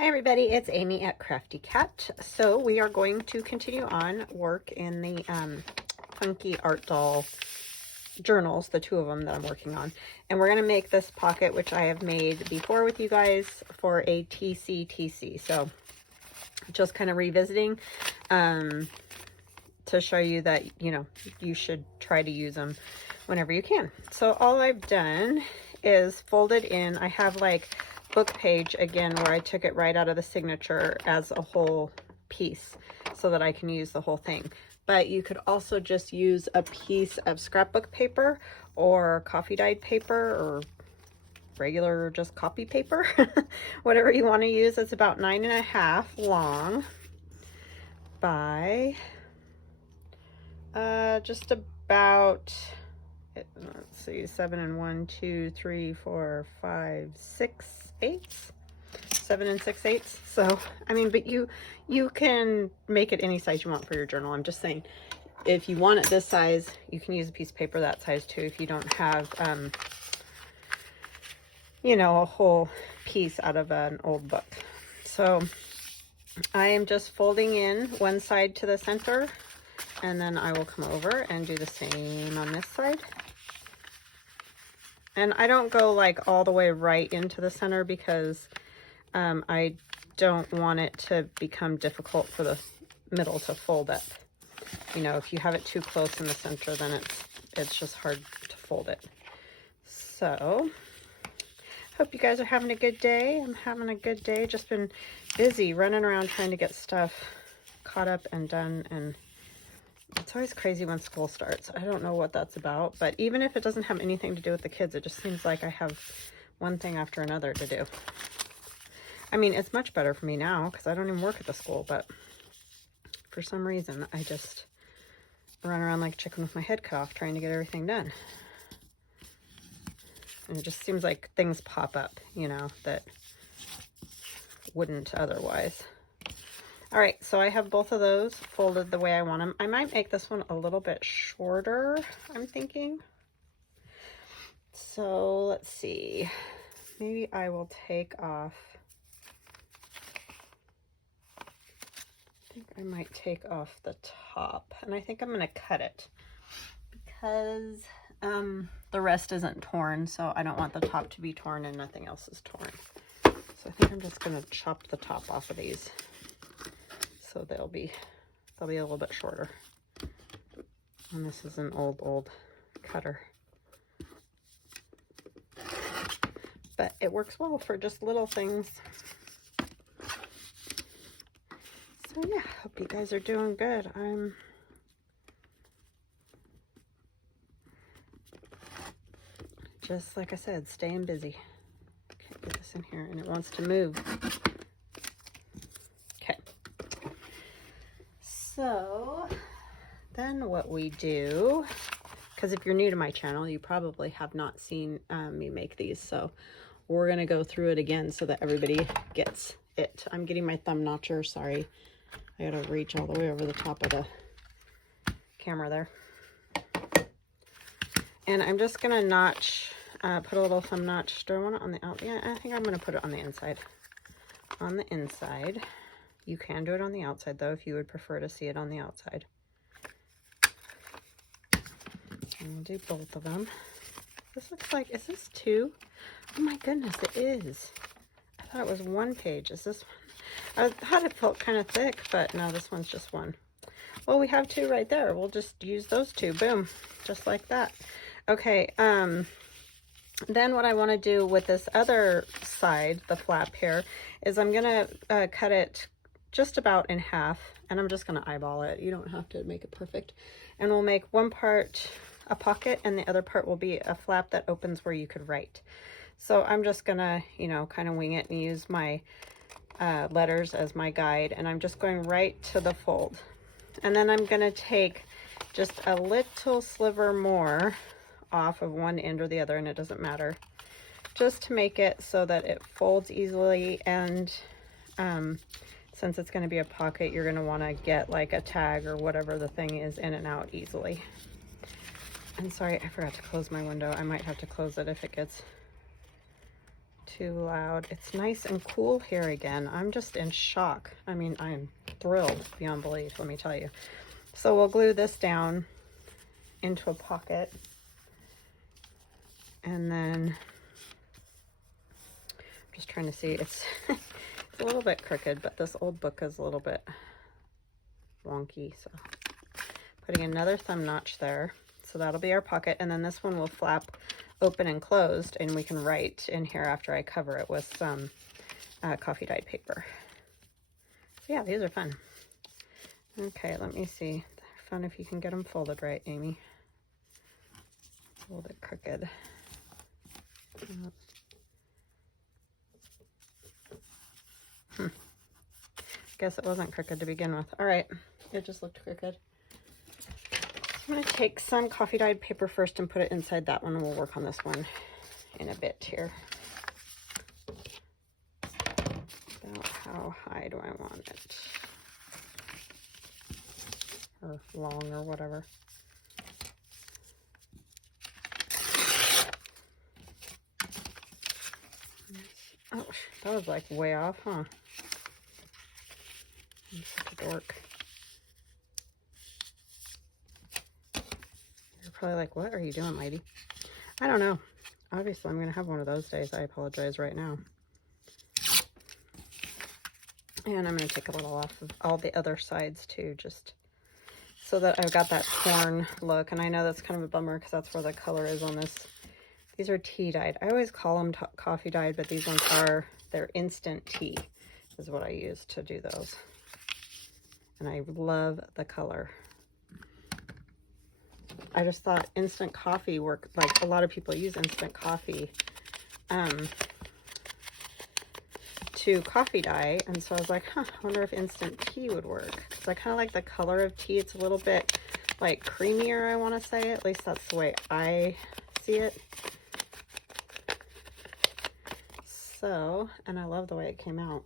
Hi everybody, it's Amy at Crafty Cat. So we are going to continue on work in the funky art doll journals, the two of them that I'm working on. And we're going to make this pocket, which I have made before with you guys, for a TCTC. So just kind of revisiting to show you that, you know, you should try to use them whenever you can. So all I've done is folded in. I have like book page again where I took it right out of the signature as a whole piece so that I can use the whole thing. But you could also just use a piece of scrapbook paper or coffee dyed paper or regular just copy paper, whatever you want to use. It's about 9.5 long by just about, let's see, 7 and 1, 2, 3, 4, 5, 6, 8, 7 6/8. So I mean, but you can make it any size you want for your journal. I'm just saying, if you want it this size, you can use a piece of paper that size too, if you don't have you know, a whole piece out of an old book. So I am just folding in one side to the center, and then I will come over and do the same on this side. And I don't go like all the way right into the center because I don't want it to become difficult for the middle to fold up. You know, if you have it too close in the center, then it's just hard to fold it. So, hope you guys are having a good day. I'm having a good day. Just been busy running around trying to get stuff caught up and done, and it's always crazy when school starts. I don't know what that's about, but even if it doesn't have anything to do with the kids, it just seems like I have one thing after another to do. I mean, it's much better for me now because I don't even work at the school, but for some reason, I just run around like a chicken with my head cut off trying to get everything done. And it just seems like things pop up, you know, that wouldn't otherwise. All right, so I have both of those folded the way I want them. I might make this one a little bit shorter, I'm thinking. So let's see. Maybe I will take off. I think I might take off the top, and I think I'm going to cut it because the rest isn't torn, so I don't want the top to be torn and nothing else is torn. So I think I'm just going to chop the top off of these, so they'll be a little bit shorter. And this is an old cutter, but it works well for just little things. So yeah, hope you guys are doing good. I'm just, like I said, staying busy. Can't get this in here and it wants to move. So then what we do, because if you're new to my channel, you probably have not seen me make these. So we're going to go through it again so that everybody gets it. I'm getting my thumb notcher. Sorry. I got to reach all the way over the top of the camera there. And I'm just going to notch, put a little thumb notch. Do I want it on the outside? Yeah, I think I'm going to put it on the inside. On the inside. You can do it on the outside, though, if you would prefer to see it on the outside. And we'll do both of them. This looks like, is this 2? Oh my goodness, it is. I thought it was 1 page. Is this one? I thought it felt kind of thick, but no, this one's just 1. Well, we have 2 right there. We'll just use those 2. Boom. Just like that. Okay, then what I want to do with this other side, the flap here, is I'm going to cut it just about in half, and I'm just going to eyeball it. You don't have to make it perfect. And we'll make one part a pocket, and the other part will be a flap that opens where you could write. So I'm just going to, you know, kind of wing it and use my letters as my guide, and I'm just going right to the fold. And then I'm going to take just a little sliver more off of one end or the other, and it doesn't matter, just to make it so that it folds easily. And since it's going to be a pocket, you're going to want to get like a tag or whatever the thing is in and out easily. And sorry, I forgot to close my window. I might have to close it if it gets too loud. It's nice and cool here again. I'm just in shock. I mean, I am thrilled beyond belief, let me tell you. So we'll glue this down into a pocket. And then, I'm just trying to see, it's, it's a little bit crooked, but this old book is a little bit wonky. So putting another thumb notch there. So that'll be our pocket. And then this one will flap open and closed, and we can write in here after I cover it with some coffee dyed paper. So yeah, these are fun. Okay, let me see. They're fun if you can get them folded right, Amy. A little bit crooked. Guess it wasn't crooked to begin with. All right, it just looked crooked. I'm going to take some coffee dyed paper first and put it inside that one, and we'll work on this one in a bit here. About how high do I want it? Or long or whatever. Oh, that was like way off, huh? I'm such a dork. You're probably like, what are you doing, Mighty? I don't know. Obviously, I'm going to have one of those days. I apologize right now. And I'm going to take a little off of all the other sides too, just so that I've got that torn look. And I know that's kind of a bummer because that's where the color is on this. These are tea dyed. I always call them coffee dyed, but these ones are, they're instant tea is what I use to do those. And I love the color. I just thought instant coffee worked, like a lot of people use instant coffee to coffee dye. And so I was like, huh, I wonder if instant tea would work. Because I kind of like the color of tea. It's a little bit like creamier, I want to say. At least that's the way I see it. So, and I love the way it came out.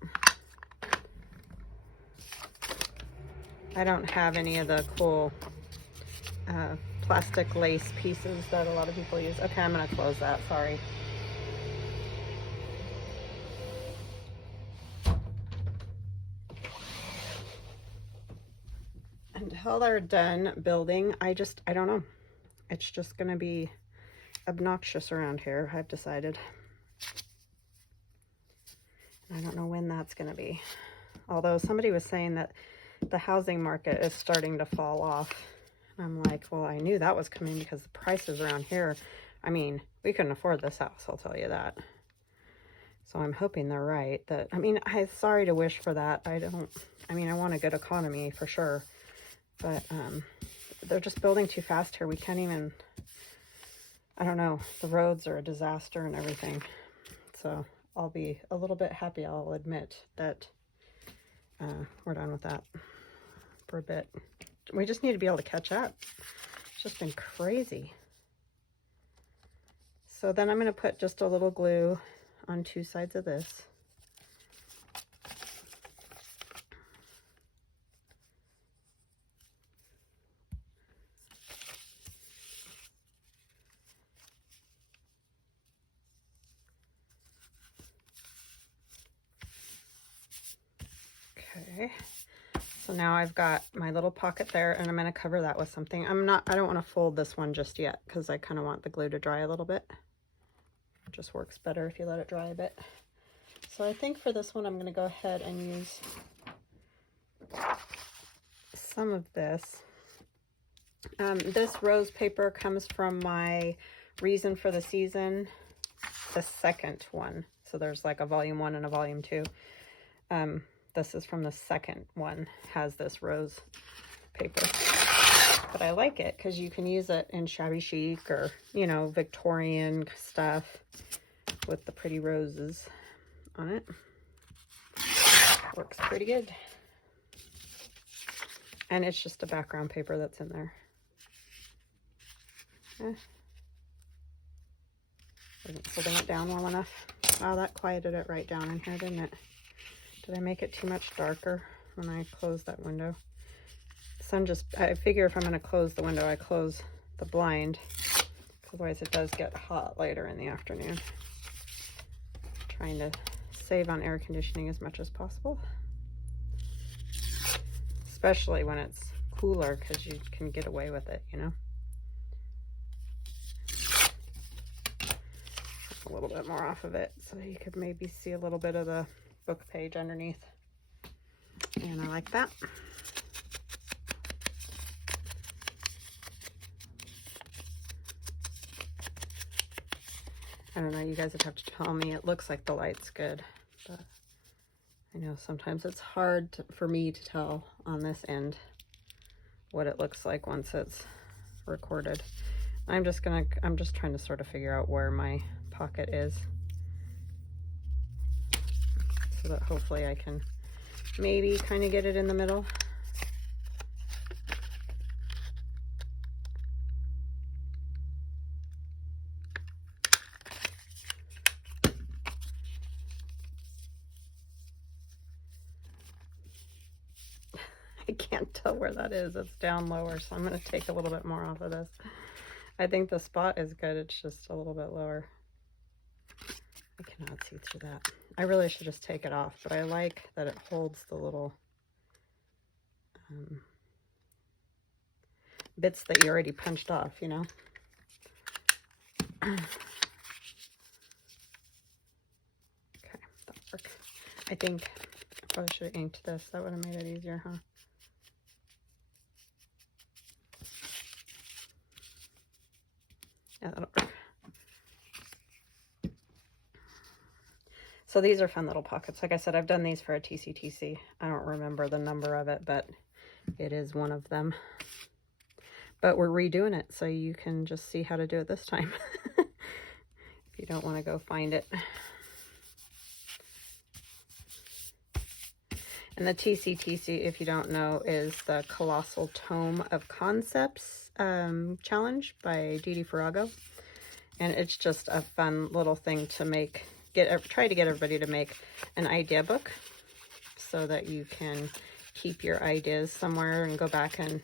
I don't have any of the cool plastic lace pieces that a lot of people use. Okay, I'm going to close that, sorry. Until they're done building, I don't know. It's just going to be obnoxious around here, I've decided. I don't know when that's going to be. Although somebody was saying that the housing market is starting to fall off. I'm like, well, I knew that was coming because the prices around here, I mean, we couldn't afford this house, I'll tell you that. So I'm hoping they're right. That, I mean, I'm sorry to wish for that. I want a good economy for sure. But they're just building too fast here. We can't even, I don't know, the roads are a disaster and everything. So I'll be a little bit happy, I'll admit, that we're done with that for a bit. We just need to be able to catch up. It's just been crazy. So then I'm going to put just a little glue on two sides of this. Okay, so now I've got my little pocket there, and I'm going to cover that with something. I don't want to fold this one just yet because I kind of want the glue to dry a little bit. It just works better if you let it dry a bit. So I think for this one, I'm going to go ahead and use some of this. This rose paper comes from my Reason for the Season, the second one. So there's like a volume 1 and a volume 2. This is from the second one, has this rose paper. But I like it because you can use it in shabby chic or, you know, Victorian stuff with the pretty roses on it. Works pretty good. And it's just a background paper that's in there. Wasn't holding it down well enough. Wow, that quieted it right down in here, didn't it? Did I make it too much darker when I closed that window? Sun just, I figure if I'm going to close the window, I close the blind. Otherwise it does get hot later in the afternoon. trying to save on air conditioning as much as possible, especially when it's cooler, because you can get away with it, you know. A little bit more off of it so you could maybe see a little bit of the book page underneath, and I like that. I don't know, you guys would have to tell me. It looks like the light's good, but I know sometimes it's hard for me to tell on this end what it looks like once it's recorded. I'm just trying to sort of figure out where my pocket is, so that hopefully I can maybe kind of get it in the middle. I can't tell where that is. It's down lower, so I'm going to take a little bit more off of this. I think the spot is good. It's just a little bit lower. I cannot see through that. I really should just take it off, but I like that it holds the little bits that you already punched off, you know. Okay, that'll work. I think I probably should have inked this. That would have made it easier, huh? Yeah, that'll work. So these are fun little pockets. Like I said, I've done these for a TCTC. I don't remember the number of it, but it is one of them. But we're redoing it, so you can just see how to do it this time. If you don't want to go find it. And the TCTC, if you don't know, is the Colossal Tome of Concepts challenge by Didi Farago. And it's just a fun little thing to make, try to get everybody to make an idea book so that you can keep your ideas somewhere and go back and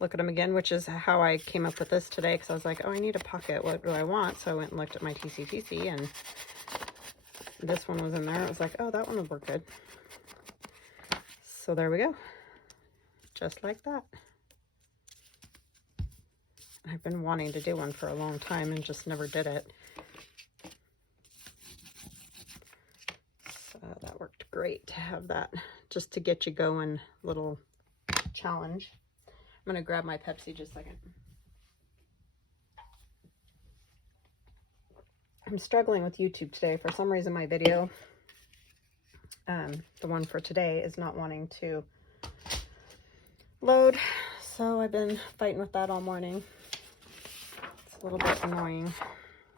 look at them again, which is how I came up with this today, because I was like, oh, I need a pocket. What do I want? So I went and looked at my TCTC, and this one was in there. I was like, oh, that one would work good. So there we go. Just like that. I've been wanting to do one for a long time and just never did it. So that worked great to have that, just to get you going, little challenge. I'm going to grab my Pepsi just a second. I'm struggling with YouTube today. For some reason, my video, the one for today, is not wanting to load. So I've been fighting with that all morning. It's a little bit annoying.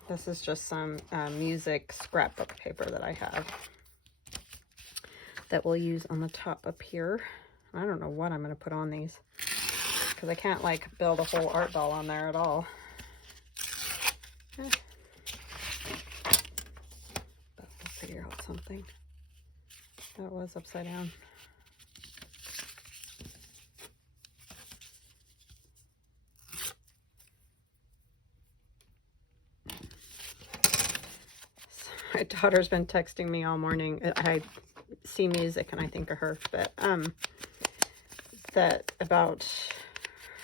This is just some music scrapbook paper that I have that we'll use on the top up here. I don't know what I'm going to put on these, because I can't like build a whole art doll on there at all. But we'll figure out something. That was upside down. So my daughter's been texting me all morning. I see music and I think of her, but that about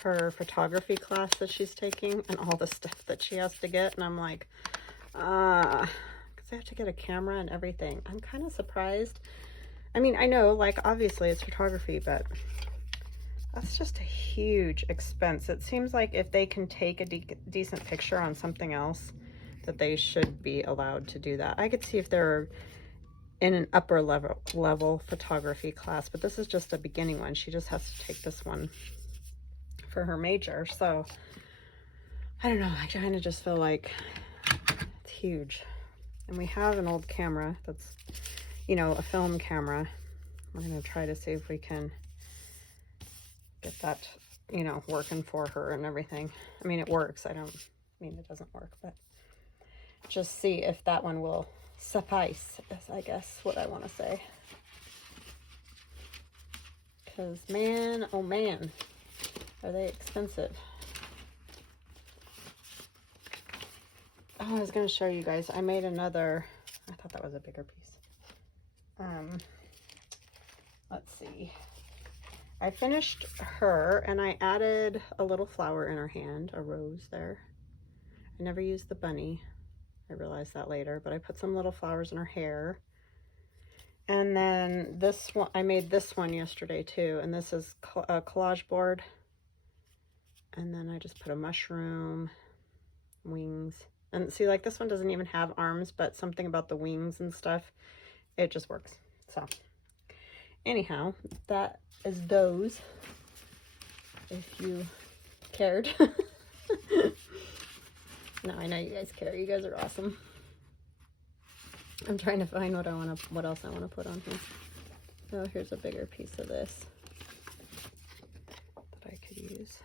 her photography class that she's taking and all the stuff that she has to get, and I'm like, because I have to get a camera and everything. I'm kind of surprised. I mean, I know, like, obviously it's photography, but that's just a huge expense. It seems like if they can take a decent picture on something else, that they should be allowed to do that. I could see if they're in an upper level photography class, but this is just a beginning one. She just has to take this one for her major. So I don't know, I kind of just feel like it's huge. And we have an old camera that's, you know, a film camera. We're going to try to see if we can get that, you know, working for her and everything. I mean, it works. I don't mean it doesn't work, but just see if that one will suffice, is I guess what I want to say. Because man, oh man, are they expensive. Oh, I was going to show you guys, I made another I thought that was a bigger piece. Let's see. I finished her and I added a little flower in her hand, a rose there. I never used the bunny. I realized that later, but I put some little flowers in her hair. And then this one, I made this one yesterday too, and this is a collage board. And then I just put a mushroom, wings. And see, like this one doesn't even have arms, but something about the wings and stuff, it just works. So anyhow, that is those, if you cared. No, I know you guys care. You guys are awesome. I'm trying to find what else I want to put on here. Oh, here's a bigger piece of this that I could use.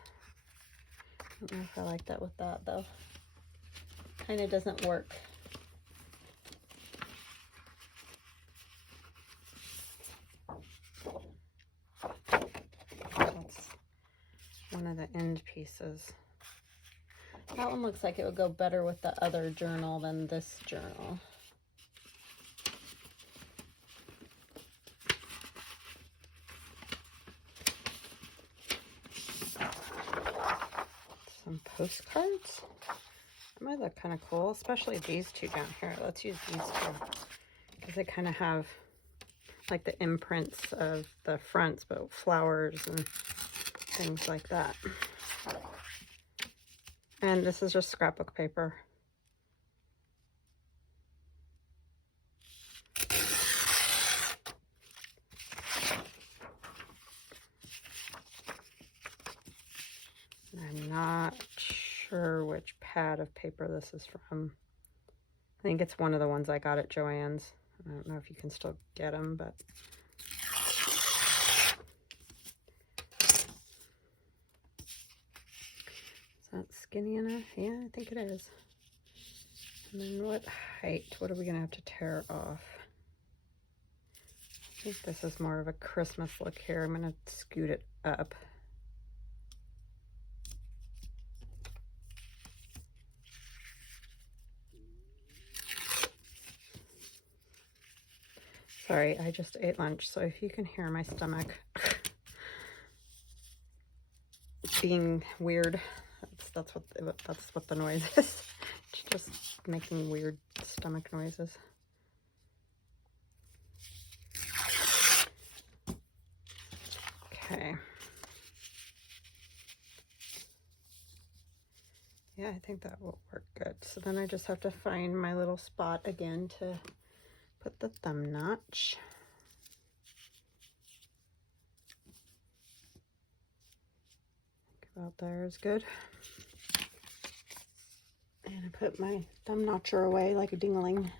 I don't know if I like that with that though. Kind of doesn't work. That's one of the end pieces. That one looks like it would go better with the other journal than this journal. Some postcards. That might look kind of cool, especially these two down here. Let's use these two because they kind of have like the imprints of the fronts, but flowers and things like that. And this is just scrapbook paper. I'm not sure which pad of paper this is from. I think it's one of the ones I got at Joann's. I don't know if you can still get them, but is that skinny enough? Yeah, I think it is. And then what height? What are we gonna have to tear off? I think this is more of a Christmas look here. I'm gonna scoot it up. Sorry, I just ate lunch, so if you can hear my stomach being weird, that's what the noise is. It's just making weird stomach noises. Okay. Yeah, I think that will work good. So then I just have to find my little spot again to put the thumb notch. About there is good. And I put my thumb notcher away like a dingling.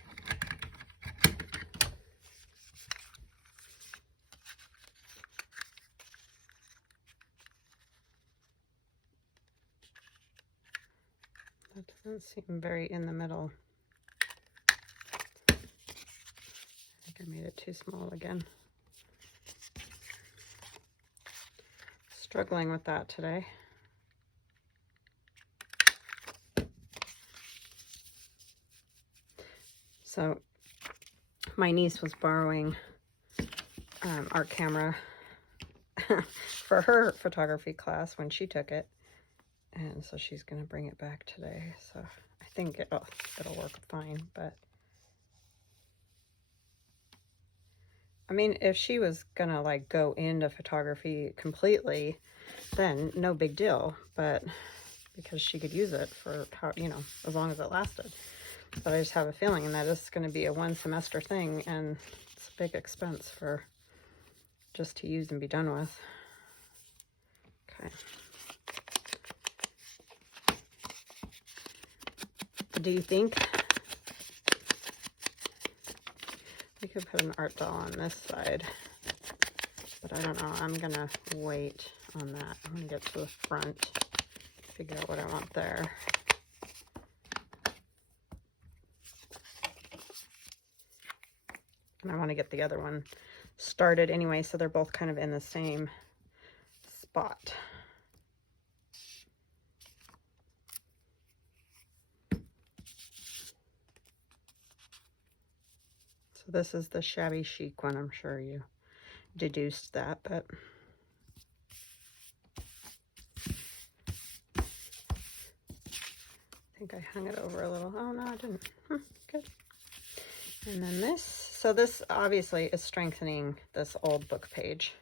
That doesn't seem very in the middle. I think I made it too small again. Struggling with that today. So my niece was borrowing our camera for her photography class when she took it, and so she's gonna bring it back today. So I think it'll work fine. But I mean, if she was gonna like go into photography completely, then no big deal. But because she could use it for how, you know, as long as it lasted. But I just have a feeling that this is going to be a one semester thing, and it's a big expense for just to use and be done with. Okay. Do you think we could put an art doll on this side? But I don't know. I'm going to wait on that. I'm going to get to the front, figure out what I want there. And I want to get the other one started anyway, so they're both kind of in the same spot. this is the shabby chic one. I'm sure you deduced that, but I think I hung it over a little. Oh no, I didn't. Good. And then this, so this obviously is strengthening this old book page.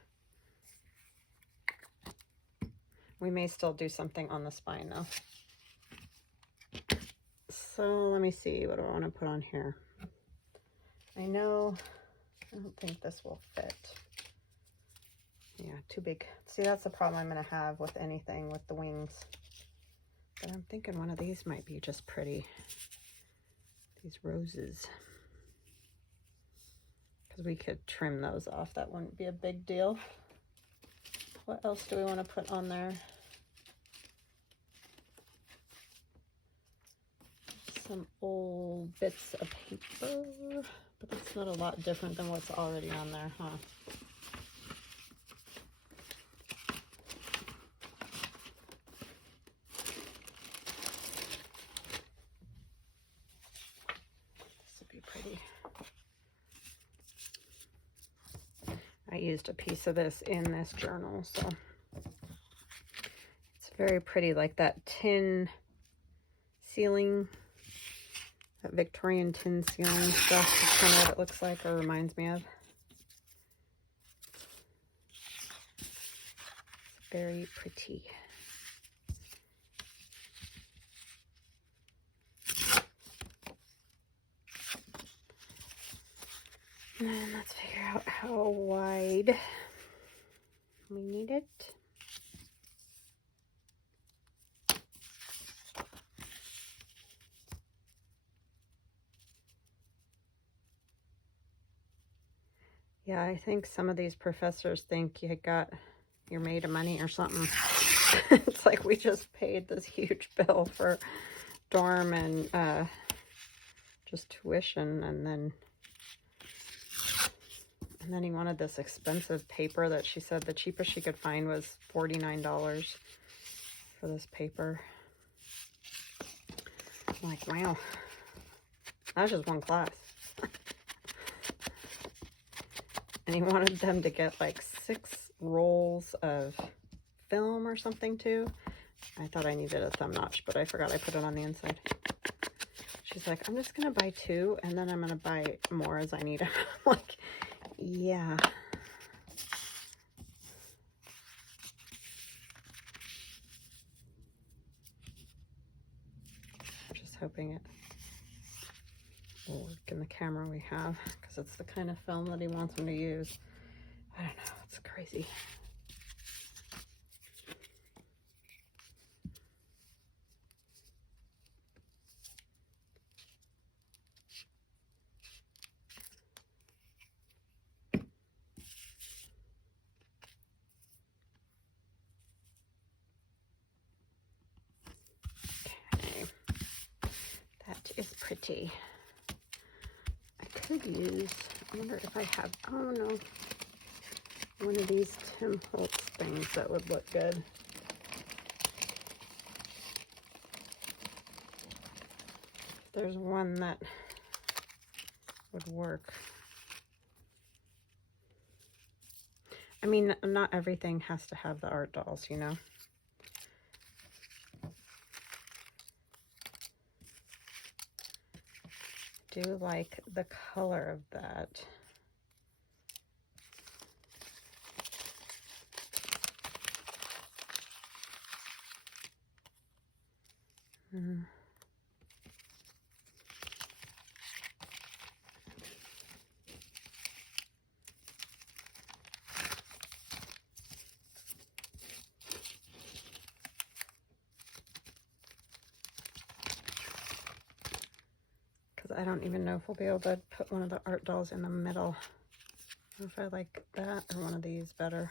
We may still do something on the spine though. So let me see, what do I want to put on here? I know, I don't think this will fit. Yeah, too big. See, that's the problem I'm going to have with anything with the wings. But I'm thinking one of these might be just pretty. These roses. Because we could trim those off. That wouldn't be a big deal. What else do we want to put on there? Some old bits of paper. But that's not a lot different than what's already on there, huh? I used a piece of this in this journal, so it's very pretty, like that tin ceiling, that Victorian tin ceiling stuff is kind of what it looks like or reminds me of. It's very pretty. And then let's figure out how wide we need it. Yeah, I think some of these professors think you're made of money or something. It's like we just paid this huge bill for dorm and just tuition, and then he wanted this expensive paper that she said the cheapest she could find was $49 for this paper. I'm like, wow, that's just one class. And he wanted them to get like 6 rolls of film or something too. I thought I needed a thumb notch, but I forgot I put it on the inside. She's like, I'm just gonna buy 2 and then I'm gonna buy more as I need them. I'm like, yeah. I'm just hoping it will work in the camera we have, because it's the kind of film that he wants them to use. I don't know, it's crazy. That is pretty. I could use, I wonder if I have, oh no, one of these Tim Holtz things that would look good. There's one that would work. I mean, not everything has to have the art dolls, you know? I do like the color of that. I don't even know if we'll be able to put one of the art dolls in the middle. I don't know if I like that or one of these better.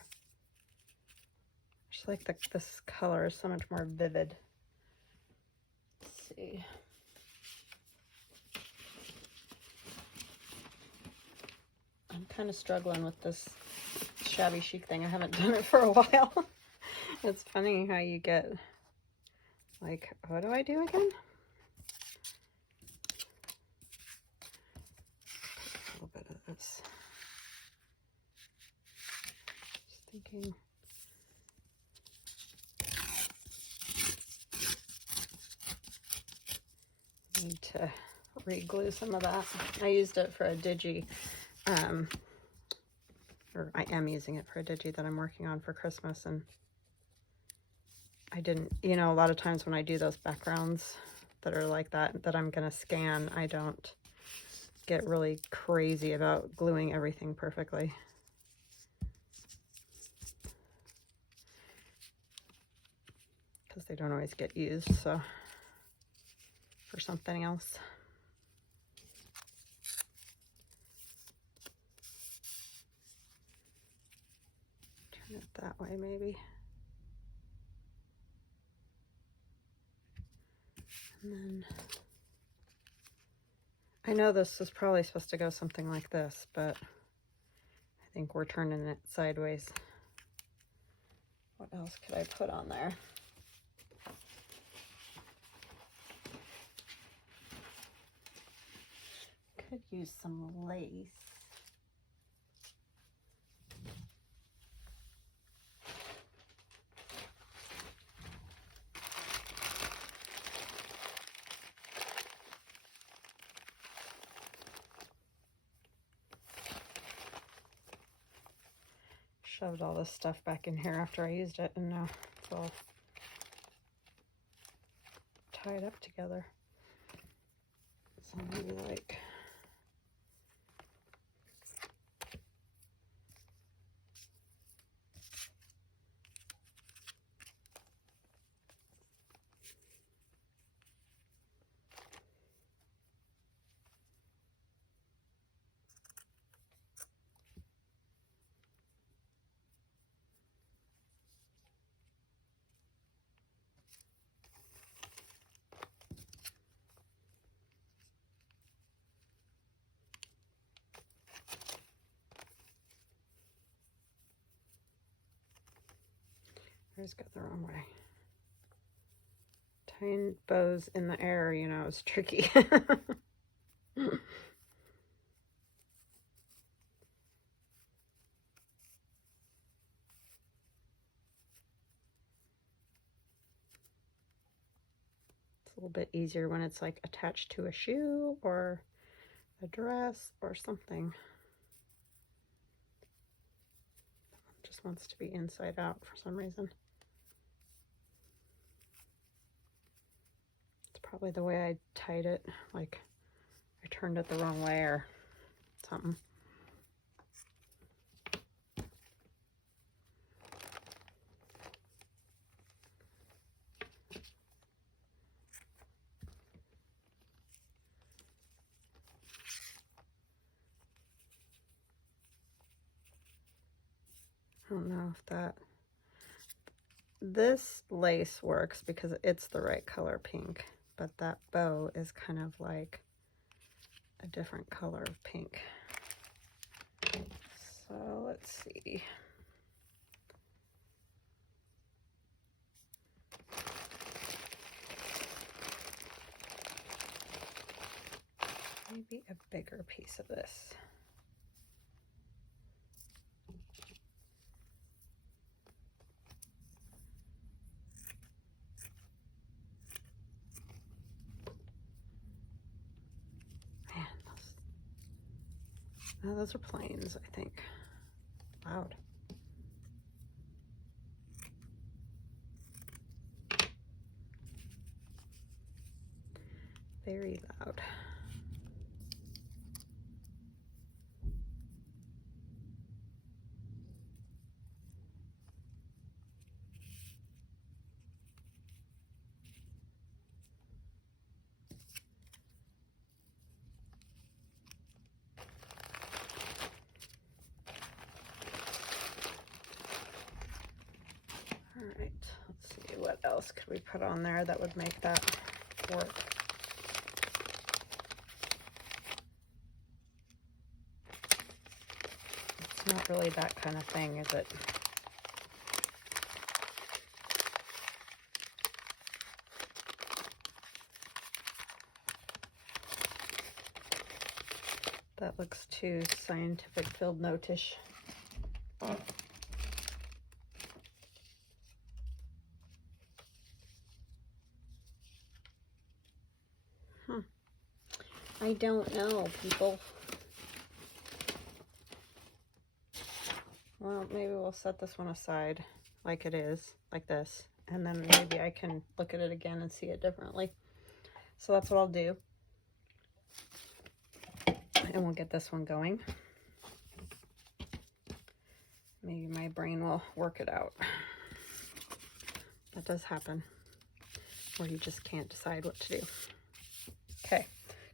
I just like this color is so much more vivid. Let's see. I'm kind of struggling with this shabby chic thing. I haven't done it for a while. It's funny how you get, like, what do I do again? A little bit of this. Just thinking. Need to re-glue some of that. I used it for a digi, or I am using it for a digi that I'm working on for Christmas, and I didn't, you know, a lot of times when I do those backgrounds that are like that I'm gonna scan, I don't get really crazy about gluing everything perfectly. Because they don't always get used, so for something else. Turn it that way maybe. And then I know this is probably supposed to go something like this, but I think we're turning it sideways. What else could I put on there? Could use some lace. Shoved all this stuff back in here after I used it, and now it's all tied up together. So maybe like I just got the wrong way. Tying bows in the air, you know, is tricky. It's a little bit easier when it's like attached to a shoe or a dress or something. It just wants to be inside out for some reason. Probably the way I tied it, like I turned it the wrong way or something. I don't know if this lace works because it's the right color pink, but that bow is kind of like a different color of pink. So let's see. Maybe a bigger piece of this. No, those are planes, I think. Loud. Very loud. All right, let's see, what else could we put on there that would make that work? It's not really that kind of thing, is it? That looks too scientific field notish. I don't know, people. Well, maybe we'll set this one aside like it is, like this, and then maybe I can look at it again and see it differently. So that's what I'll do. And we'll get this one going. Maybe my brain will work it out. That does happen, where you just can't decide what to do. Okay,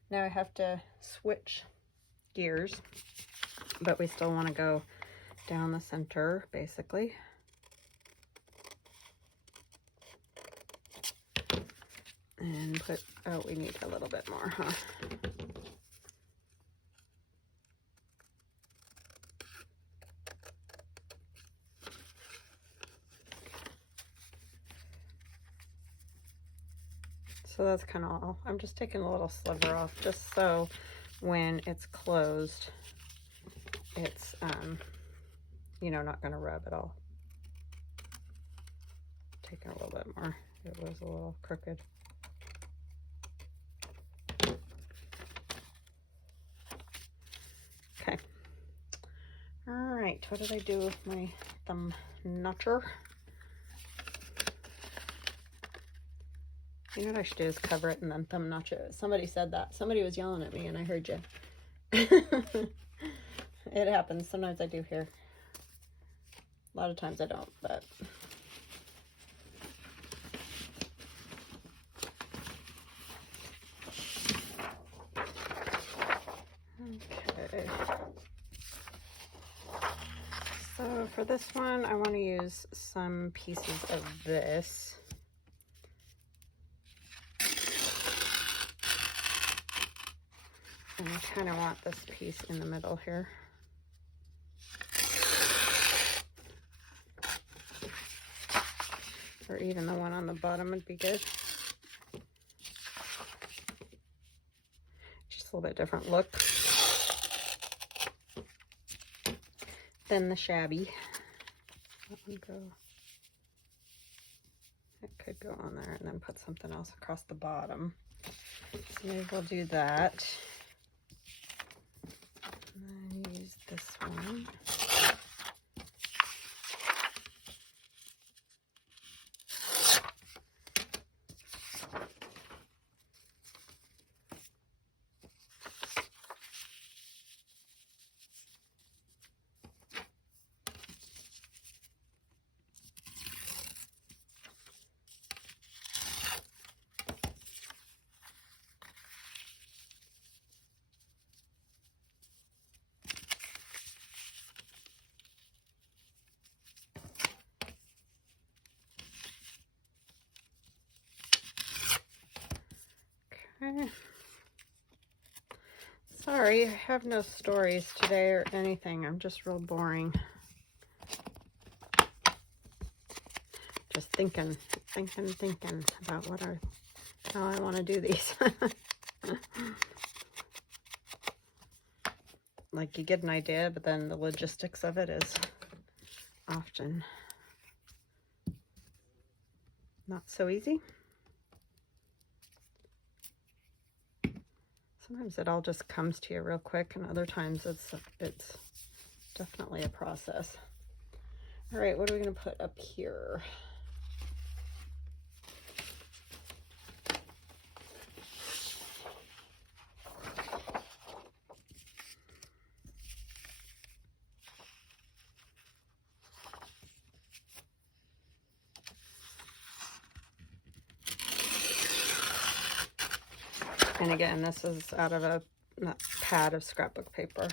now I have to switch gears, but we still want to go down the center, basically. And put, oh, we need a little bit more, huh? So that's kind of all. I'm just taking a little sliver off just so when it's closed, it's, you know, not going to rub at all. Taking a little bit more. It was a little crooked. Okay. All right. What did I do with my thumb notcher? You know what I should do is cover it and then thumb notch it. Somebody said that. Somebody was yelling at me and I heard you. It happens. Sometimes I do hear. A lot of times I don't, but. Okay. So for this one, I want to use some pieces of this. And I kind of want this piece in the middle here. Or even the one on the bottom would be good. Just a little bit different look than the shabby. That one go. It could go on there and then put something else across the bottom. So maybe we'll do that. And then use this one. Okay. Sorry, I have no stories today or anything. I'm just real boring. Just thinking about how I want to do these. Like you get an idea, but then the logistics of it is often not so easy. Sometimes it all just comes to you real quick, and other times it's definitely a process. All right, what are we going to put up here? And again, this is out of a pad of scrapbook paper.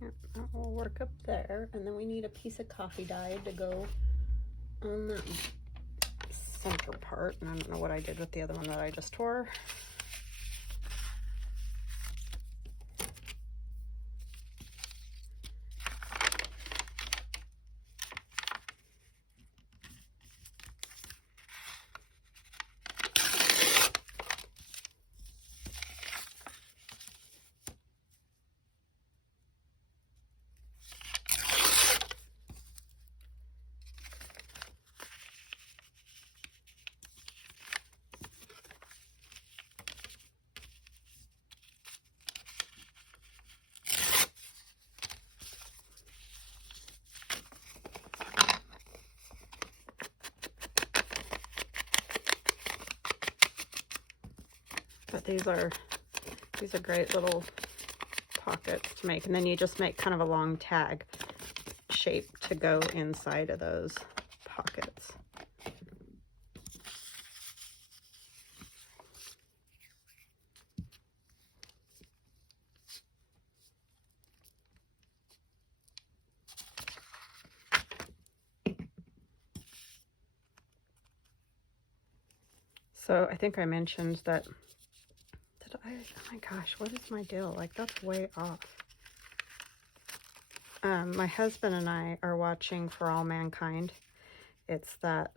Yep, that will work up there. And then we need a piece of coffee dye to go on that center part. And I don't know what I did with the other one that I just tore. these are great little pockets to make, and then you just make kind of a long tag shape to go inside of those pockets. So I think I mentioned that, oh my gosh, what is my deal? Like, that's way off. My husband and I are watching For All Mankind. It's that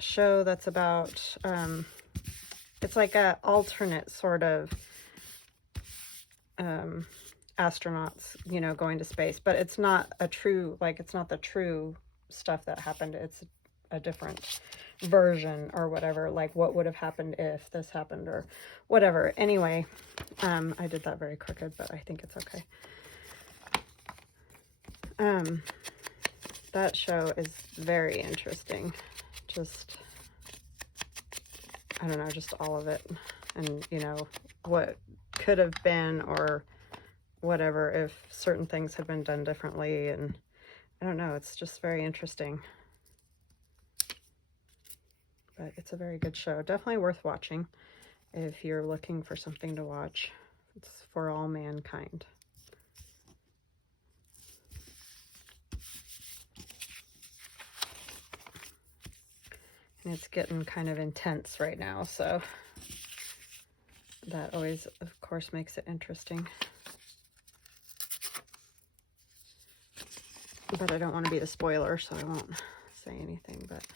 show that's about, it's like a alternate sort of astronauts, you know, going to space, but it's not a true, like, it's not the true stuff that happened. It's a different version or whatever, like what would have happened if this happened or whatever. Anyway, I did that very crooked, but I think it's okay. That show is very interesting. Just, I don't know, just all of it. And, you know, what could have been or whatever if certain things had been done differently. And I don't know, it's just very interesting. But it's a very good show. Definitely worth watching if you're looking for something to watch. It's For All Mankind. And it's getting kind of intense right now, so that always, of course, makes it interesting. But I don't want to be the spoiler, so I won't say anything, but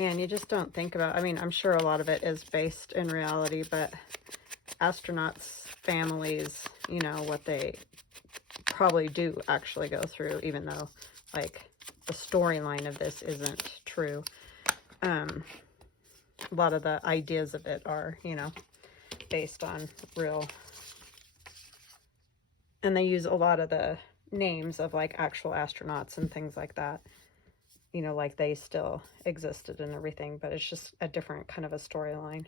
man, you just don't think about, I mean, I'm sure a lot of it is based in reality, but astronauts' families, you know, what they probably do actually go through, even though, like, the storyline of this isn't true. A lot of the ideas of it are, you know, based on real, and they use a lot of the names of, like, actual astronauts and things like that. You know, like they still existed and everything, but it's just a different kind of a storyline.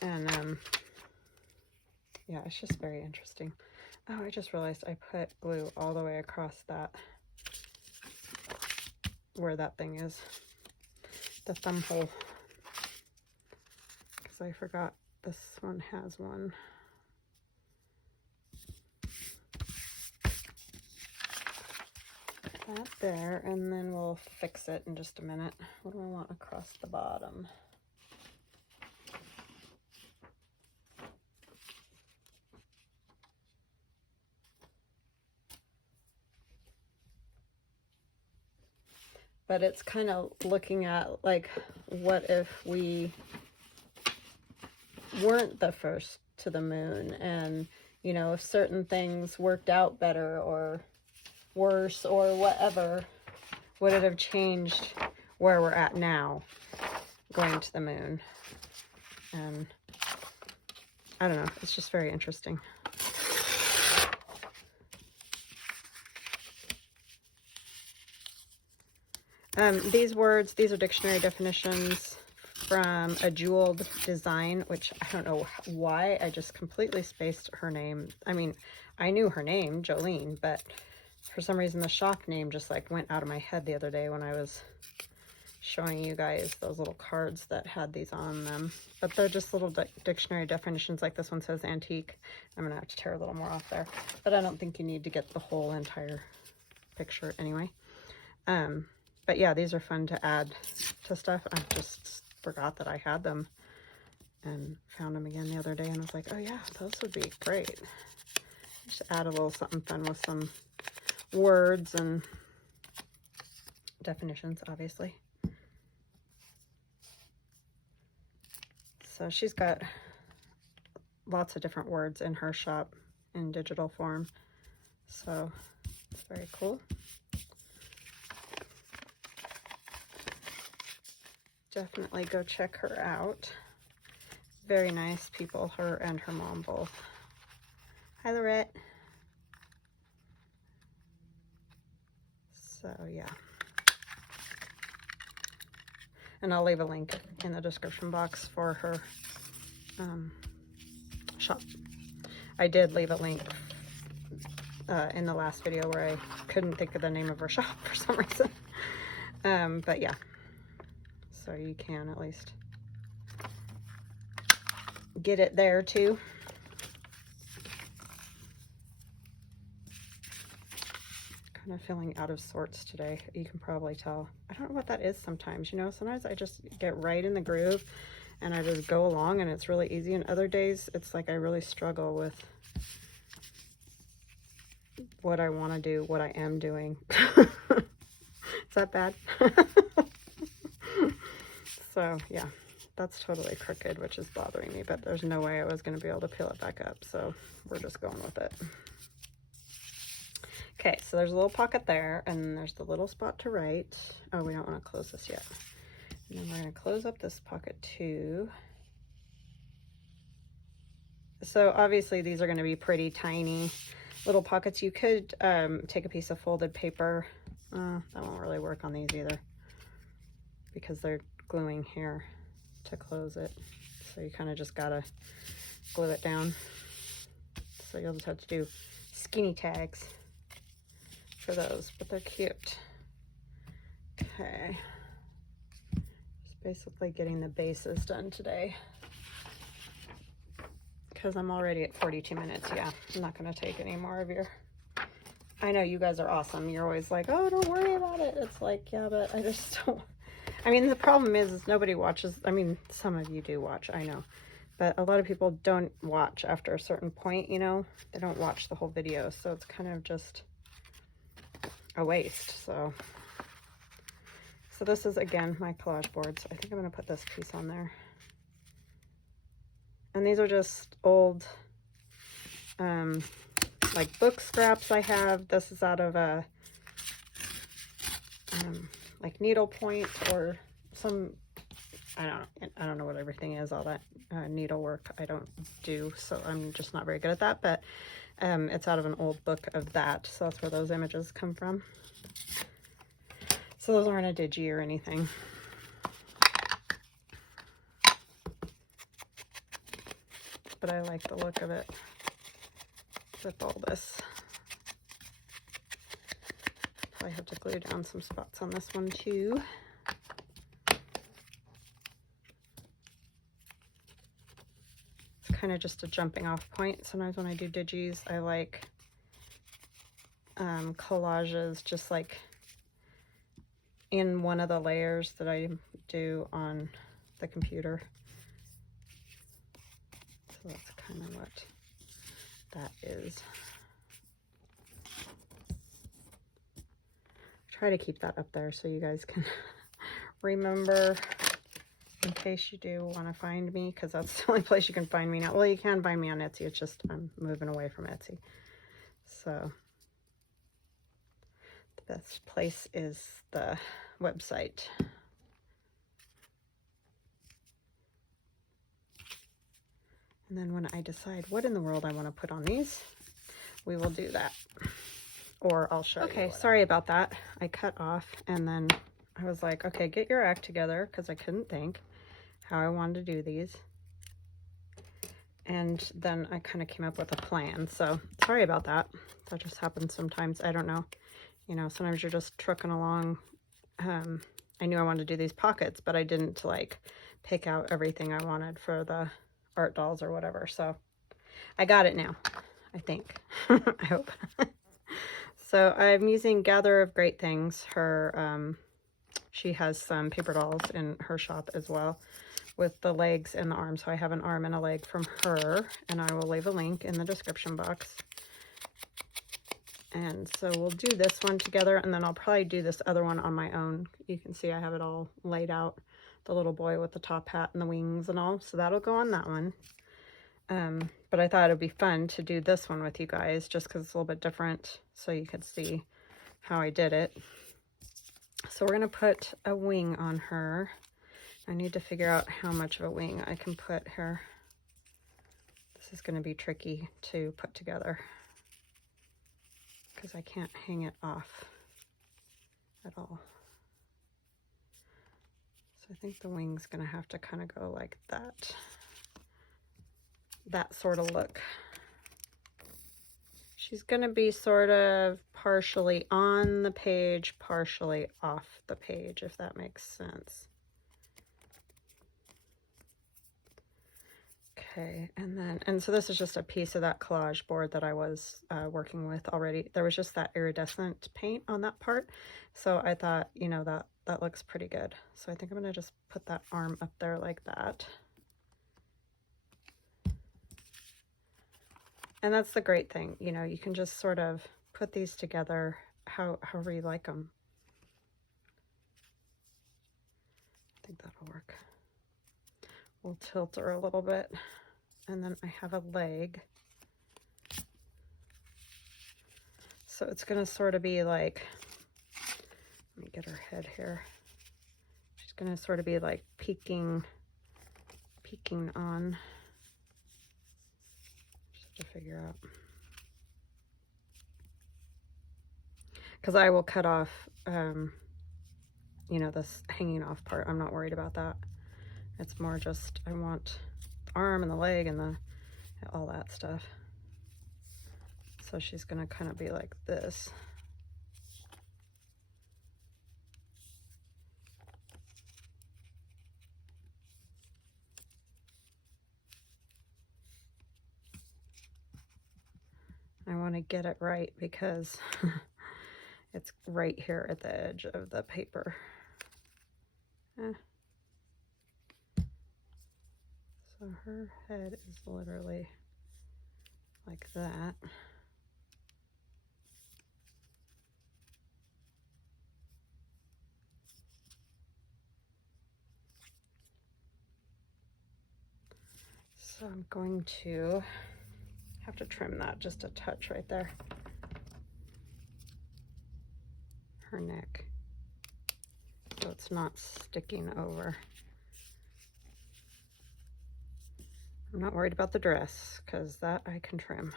And yeah, it's just very interesting. Oh, I just realized I put glue all the way across that, where that thing is, the thumb hole, because I forgot this one has one. That there, and then we'll fix it in just a minute. What do I want across the bottom? But it's kind of looking at, like, what if we weren't the first to the moon, and, you know, if certain things worked out better or worse or whatever, would it have changed where we're at now going to the moon? And I don't know, it's just very interesting. These words, these are dictionary definitions from A Jeweled Design, which I don't know why I just completely spaced her name. I mean, I knew her name, Jolene, but for some reason the shop name just like went out of my head the other day when I was showing you guys those little cards that had these on them. But they're just little dictionary definitions. Like this one says antique. I'm gonna have to tear a little more off there, but I don't think you need to get the whole entire picture anyway. But yeah, these are fun to add to stuff. I just forgot that I had them and found them again the other day and was like, oh yeah, those would be great. Just add a little something fun with some words and definitions, obviously. So she's got lots of different words in her shop in digital form. So it's very cool. Definitely go check her out. Very nice people, her and her mom both. Hi, Lorette. So yeah. And I'll leave a link in the description box for her shop. I did leave a link in the last video where I couldn't think of the name of her shop for some reason. But yeah, so you can at least get it there too. Kind of feeling out of sorts today. You can probably tell. I don't know what that is sometimes, you know, sometimes I just get right in the groove and I just go along and it's really easy, and other days it's like I really struggle with what I want to do, what I am doing. Is that bad? So yeah, that's totally crooked, which is bothering me, but there's no way I was going to be able to peel it back up, so we're just going with it. Okay, so there's a little pocket there, and there's the little spot to write. Oh, we don't want to close this yet. And then we're going to close up this pocket too. So obviously these are going to be pretty tiny little pockets. You could take a piece of folded paper. That won't really work on these either because they're gluing here to close it. So you kind of just got to glue it down. So you'll just have to do skinny tags for those, but they're cute. Okay, just basically getting the bases done today because I'm already at 42 minutes. Yeah, I'm not going to take any more of your... I know you guys are awesome. You're always like, oh, don't worry about it. It's like, yeah, but I just don't... I mean, the problem is nobody watches. I mean, some of you do watch, I know, but a lot of people don't watch after a certain point, you know? They don't watch the whole video, so it's kind of just a waste. So this is, again, my collage boards. I think I'm going to put this piece on there. And these are just old, like book scraps I have. This is out of a, like needlepoint or some, I don't know what everything is, all that needlework I don't do, so I'm just not very good at that, but it's out of an old book of that, so that's where those images come from. So those aren't a digi or anything. But I like the look of it with all this. I have to glue down some spots on this one too. It's kind of just a jumping off point. Sometimes when I do digis, I like collages just like in one of the layers that I do on the computer. So that's kind of what that is. Try to keep that up there so you guys can remember in case you do want to find me, because that's the only place you can find me now. Well, you can find me on Etsy. It's just I'm moving away from Etsy. So the best place is the website. And then when I decide what in the world I want to put on these, we will do that. Or I'll show you. Okay, sorry about that. I cut off and then I was like, okay, get your act together, because I couldn't think how I wanted to do these. And then I kind of came up with a plan. So sorry about that. That just happens sometimes. I don't know. You know, sometimes you're just trucking along. I knew I wanted to do these pockets, but I didn't like pick out everything I wanted for the art dolls or whatever. So I got it now, I think. I hope. So I'm using Gather of Great Things. Her, she has some paper dolls in her shop as well with the legs and the arms. So I have an arm and a leg from her, and I will leave a link in the description box. And so we'll do this one together, and then I'll probably do this other one on my own. You can see I have it all laid out. The little boy with the top hat and the wings and all. So that'll go on that one. But I thought it'd be fun to do this one with you guys just because it's a little bit different, so you could see how I did it. So we're going to put a wing on her. I need to figure out how much of a wing I can put here. This is going to be tricky to put together because I can't hang it off. at all. So I think the wing's gonna have to kind of go like that. That sort of look. She's gonna be sort of partially on the page, partially off the page, if that makes sense. Okay, and so this is just a piece of that collage board that I was working with already. There was just that iridescent paint on that part, so I thought, you know, that looks pretty good. So I think I'm gonna just put that arm up there like that. And that's the great thing, you know, you can just sort of put these together however you like them. I think that'll work. We'll tilt her a little bit. And then I have a leg. So it's gonna sort of be like, let me get her head here. She's gonna sort of be like peeking on. Just have to figure out. Because I will cut off, you know, this hanging off part. I'm not worried about that. It's more just, I want the arm and the leg and all that stuff. So she's gonna kind of be like this. I want to get it right because it's right here at the edge of the paper. So her head is literally like that. So I'm going to have to trim that just a touch right there. Her neck. So it's not sticking over. I'm not worried about the dress because that I can trim.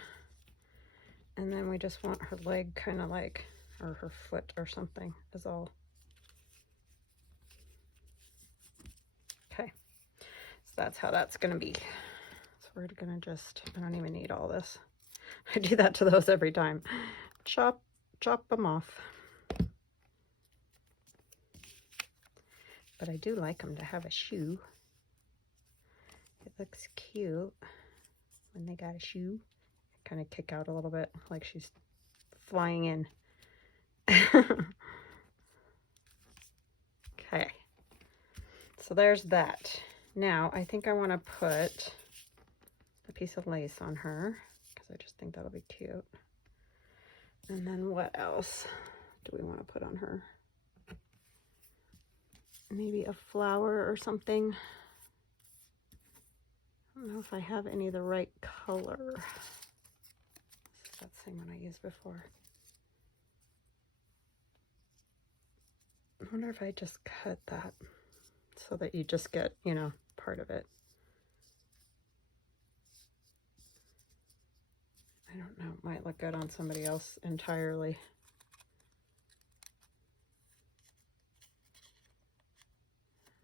And then we just want her leg kind of like, or her foot or something is all. Okay, so that's how that's gonna be. So we're gonna just, I don't even need all this. I do that to those every time. Chop them off. But I do like them to have a shoe. It looks cute when they got a shoe. Kind of kick out a little bit like she's flying in. Okay, so there's that. Now I think I want to put a piece of lace on her because I just think that'll be cute. And then what else do we want to put on her? Maybe a flower or something. I don't know if I have any of the right color. This is that same one I used before. I wonder if I just cut that so that you just get, you know, part of it. I don't know, it might look good on somebody else entirely.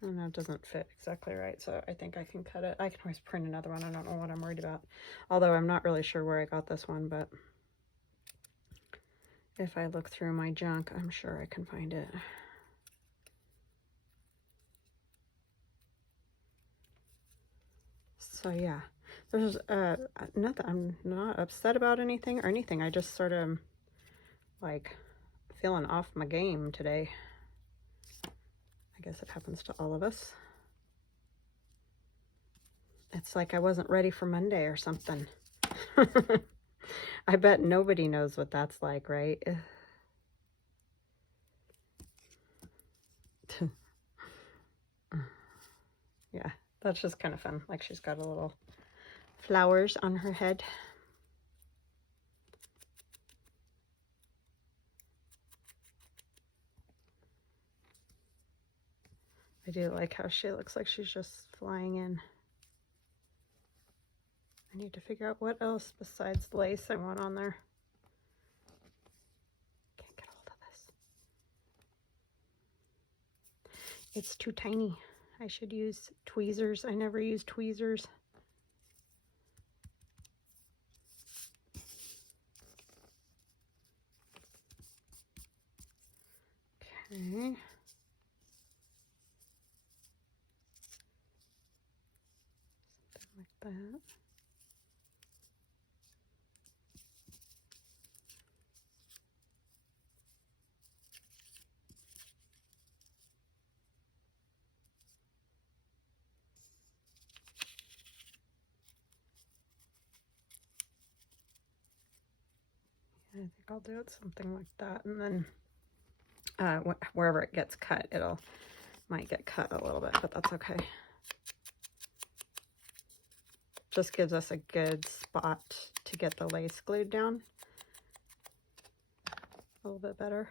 I don't know, it doesn't fit exactly right, so I think I can cut it. I can always print another one. I don't know what I'm worried about. Although I'm not really sure where I got this one, but if I look through my junk, I'm sure I can find it. So yeah, there's nothing. I'm not upset about anything or anything. I just sort of like feeling off my game today. I guess it happens to all of us. It's like I wasn't ready for Monday or something. I bet nobody knows what that's like, right? Yeah, that's just kind of fun. Like she's got a little flowers on her head. I do like how she looks like she's just flying in. I need to figure out what else besides lace I want on there. Can't get hold of this. It's too tiny. I should use tweezers. I never use tweezers. Okay. Something like that. I think I'll do it something like that, and then wherever it gets cut, might get cut a little bit, but that's okay. Just gives us a good spot to get the lace glued down a little bit better.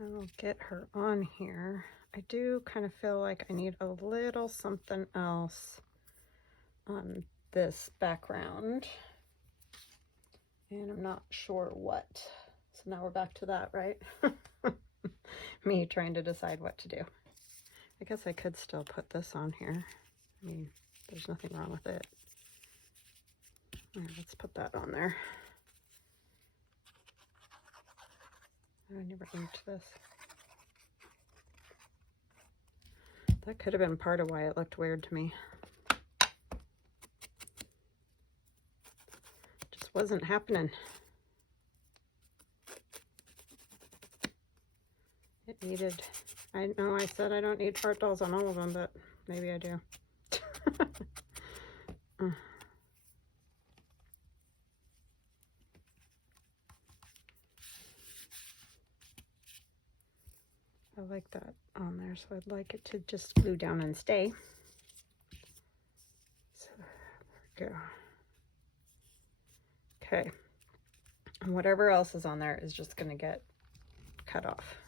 I'll get her on here. I do kind of feel like I need a little something else on this background, and I'm not sure what. So now we're back to that, right? Me trying to decide what to do. I guess I could still put this on here. I mean, there's nothing wrong with it. All right, let's put that on there. I never inked this. That could have been part of why it looked weird to me. Just wasn't happening. It needed, I know I said I don't need part dolls on all of them, but maybe I do. I like that on there, so I'd like it to just glue down and stay. So there we go. Okay, and whatever else is on there is just going to get cut off.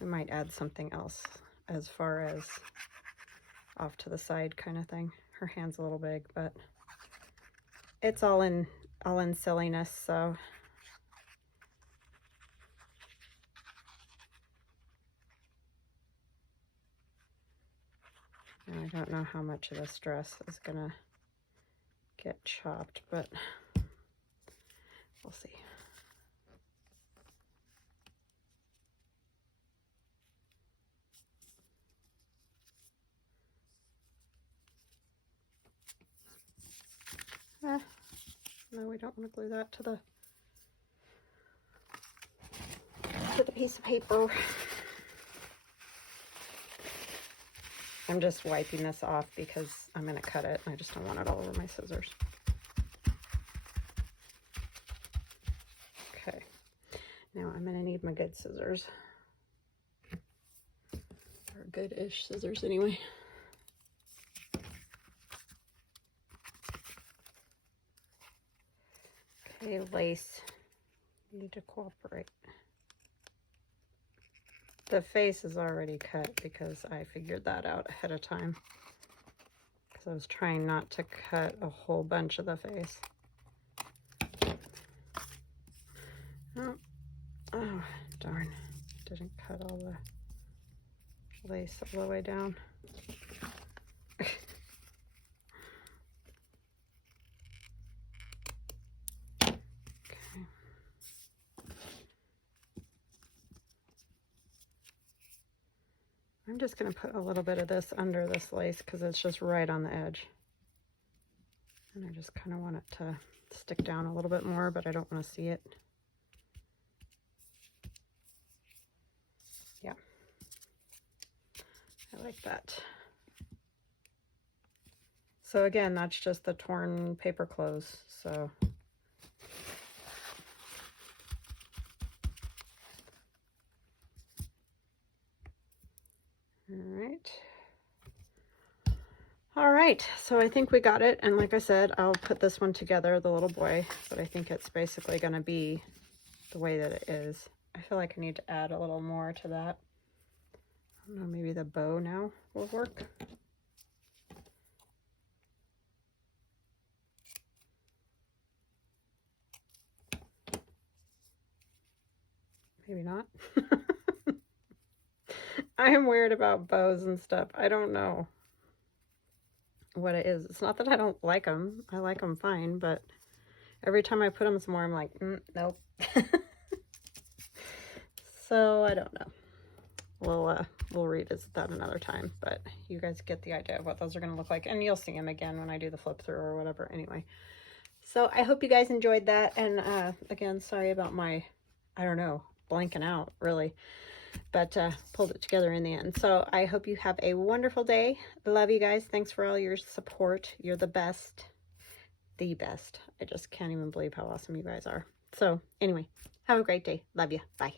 We might add something else as far as off to the side kind of thing. Her hand's a little big, but it's all in silliness, so and I don't know how much of this dress is gonna get chopped, but we'll see. No, we don't want to glue that to the piece of paper. I'm just wiping this off because I'm going to cut it. I just don't want it all over my scissors. Okay, now I'm going to need my good scissors. Or good-ish scissors anyway. Okay, lace. You need to cooperate. The face is already cut because I figured that out ahead of time. Because I was trying not to cut a whole bunch of the face. Oh, darn. Didn't cut all the lace all the way down. I'm just going to put a little bit of this under this lace because it's just right on the edge. And I just kind of want it to stick down a little bit more, but I don't want to see it. Yeah. I like that. So again, that's just the torn paper clothes. So All right, so I think we got it. And like I said, I'll put this one together, the little boy, but I think it's basically going to be the way that it is. I feel like I need to add a little more to that. I don't know, maybe the bow now will work. Maybe not. I am weird about bows and stuff. I don't know what it is. It's not that I don't like them. I like them fine, but every time I put them somewhere, I'm like, nope. So I don't know. We'll revisit that another time, but you guys get the idea of what those are going to look like, and you'll see them again when I do the flip through or whatever. Anyway, so I hope you guys enjoyed that, and again, sorry about my, I don't know, blanking out really, but pulled it together in the end. So I hope you have a wonderful day. Love you guys. Thanks for all your support. You're the best. The best. I just can't even believe how awesome you guys are. So anyway, have a great day. Love you. Bye.